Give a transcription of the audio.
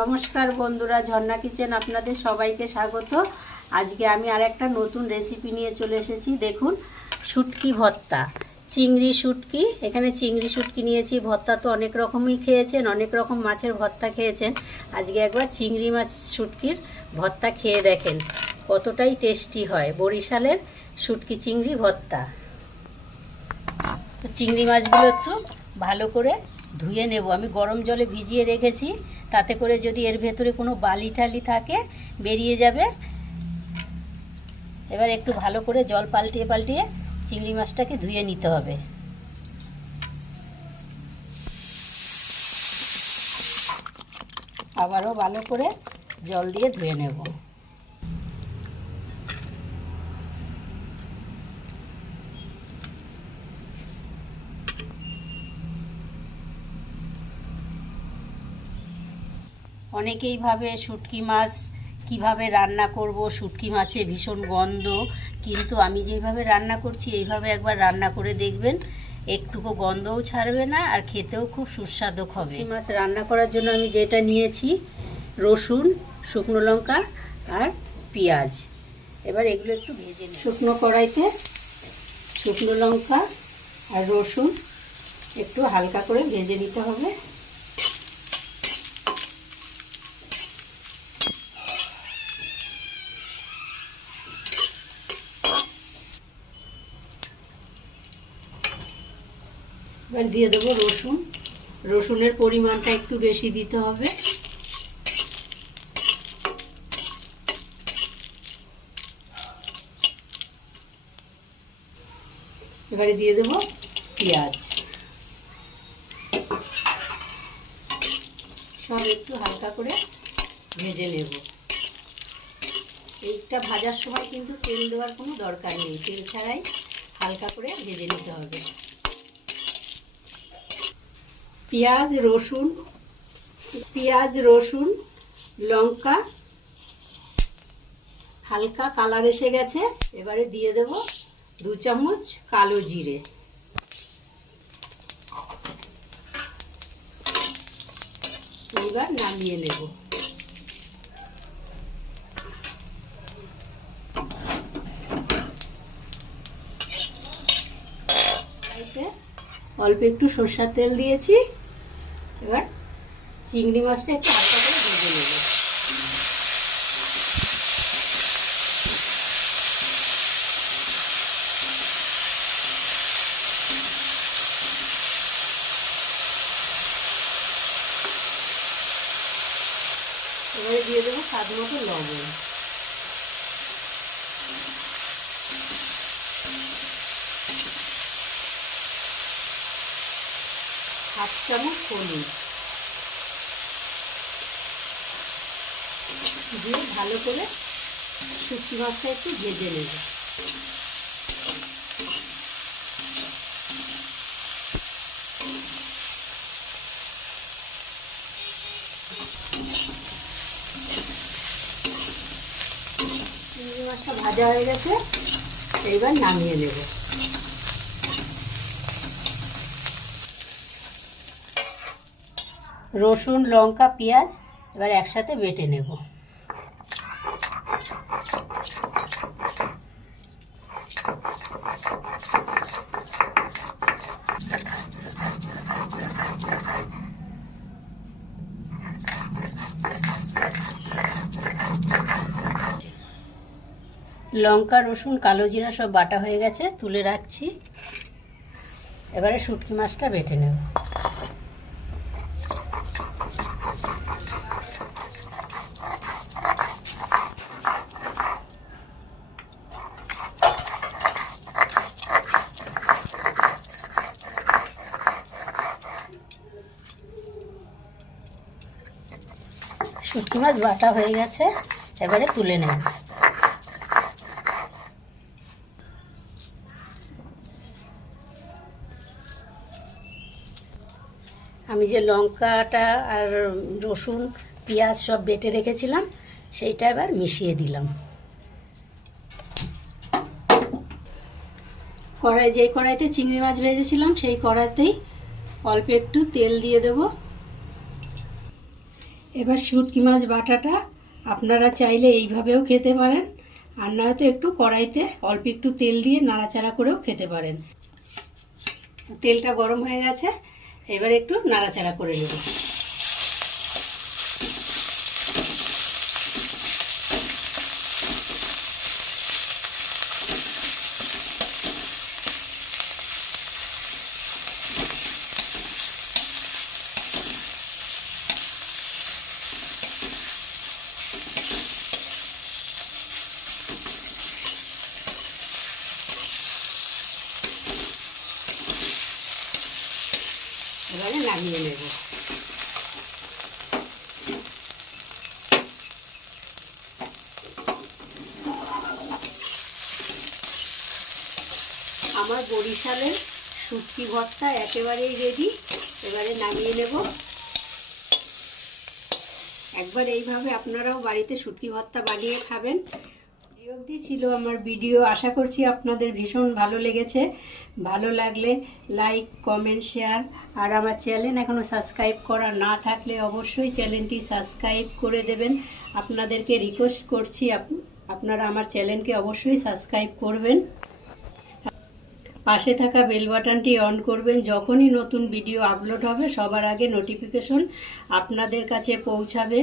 নমস্কার বন্ধুরা, ঝর্ণা কিচেন আপনাদের সবাইকে স্বাগত। আজকে আমি আর একটা নতুন রেসিপি নিয়ে চলে এসেছি। দেখুন, শুটকি ভর্তা, চিংড়ি শুটকি। এখানে চিংড়ি শুটকি নিয়েছি। ভর্তা তো অনেক রকমই খেয়েছেন, অনেক রকম মাছের ভর্তা খেয়েছেন। আজকে একবার চিংড়ি মাছ শুটকির ভর্তা খেয়ে দেখেন কতটাই টেস্টি হয়। বরিশালের শুটকি চিংড়ি ভর্তা। তো চিংড়ি মাছগুলো একটু ভালো করে ধুয়ে নেব। আমি গরম জলে ভিজিয়ে রেখেছি, তাতে করে যদি এর ভেতরে কোনো বালি টালি থাকে বেরিয়ে যাবে। এবার একটু ভালো করে জল পাল্টিয়ে পাল্টিয়ে চিংড়ি মাছটাকে ধুয়ে নিতে হবে। আবারও ভালো করে জল দিয়ে ধুয়ে নেব। অনেকেই ভাবে শুটকি মাছ কিভাবে রান্না করব, শুটকি মাছে ভীষণ গন্ধ, কিন্তু আমি যেভাবে রান্না করছি এইভাবে একবার রান্না করে দেখবেন, একটুকু গন্ধও ছাড়বে না আর খেতেও খুব সুস্বাদু হবে। মাছ রান্না করার জন্য আমি যেটা নিয়েছি, রসুন, শুকনো লঙ্কা আর পেঁয়াজ। এবার এগুলো একটু ভেজে নিই। শুকনো কড়াইতে শুকনো লঙ্কা আর রসুন একটু হালকা করে ভেজে নিতে হবে। এবার দিয়ে দেবো রসুন। রসুনের পরিমাণটা একটু বেশি দিতে হবে। এবারে দিয়ে দেবো পেঁয়াজ। সব একটু হালকা করে ভেজে নেব। এইটা ভাজার সময় কিন্তু তেল দেওয়ার কোনো দরকার নেই, তেল ছাড়াই হালকা করে ভেজে নিতে হবে। পেঁয়াজ রসুন লঙ্কা হালকা কালার এসে গেছে। এবারে দিয়ে দেব 2 চামচ কালো জিরে। এবার নামিয়ে নেব। অল্প একটু সরষের তেল দিয়েছি। এবার চিংড়ি মাছটা একটু হালকা করে ভেজে নেব। এবারে দিয়ে দেবো স্বাদ মতো লবণ। হাফ চামচ হলুদ দিয়ে ভালো করে শুটকি মাছটা একটু ভেজে নেব। চিংড়ি মাছটা ভাজা হয়ে গেছে, এইবার নামিয়ে নেব। রসুন লঙ্কা পেঁয়াজ এবার একসাথে বেটে নেব। লঙ্কা রসুন কালো জিরা সব বাটা হয়ে গেছে, তুলে রাখছি। এবারে শুটকি মাছটা বেটে নেব। শুটকি মাছ বাটা হয়ে গেছে, এবারে তুলে নেব। আমি যে লঙ্কাটা আর রসুন পেঁয়াজ সব বেটে রেখেছিলাম সেইটা এবার মিশিয়ে দিলাম। যেই কড়াইতে চিংড়ি মাছ ভেজেছিলাম সেই কড়াইতেই অল্প একটু তেল দিয়ে দেব। এবার শুটকি মাছ বাটাটা আপনারা চাইলে এইভাবেও খেতে পারেন, আর নয়তো একটু কড়াইতে অল্প একটু তেল দিয়ে নাড়াচাড়া করেও খেতে পারেন। তেলটা গরম হয়ে গেছে, এবার একটু নাড়াচাড়া করে নেব। এবারে নামিয়ে নেব। আমার বরিশালের শুটকি ভর্তা একেবারেই রেডি, এবারে নামিয়ে নেব। একবার এইভাবে আপনারাও বাড়িতে শুটকি ভর্তা বানিয়ে খাবেন। এই অবধি ছিল আমার ভিডিও, আশা করছি আপনাদের ভীষণ ভালো লেগেছে। ভালো লাগলে লাইক, কমেন্ট, শেয়ার, আর আমার চ্যানেল এখনও সাবস্ক্রাইব করা না থাকলে অবশ্যই চ্যানেলটি সাবস্ক্রাইব করে দেবেন। আপনাদেরকে রিকোয়েস্ট করছি আপনারা আমার চ্যানেলকে অবশ্যই সাবস্ক্রাইব করবেন। পাশে থাকা বেল বাটনটি অন করবেন, যখনই নতুন ভিডিও আপলোড হবে সবার আগে নোটিফিকেশন আপনাদের কাছে পৌঁছাবে।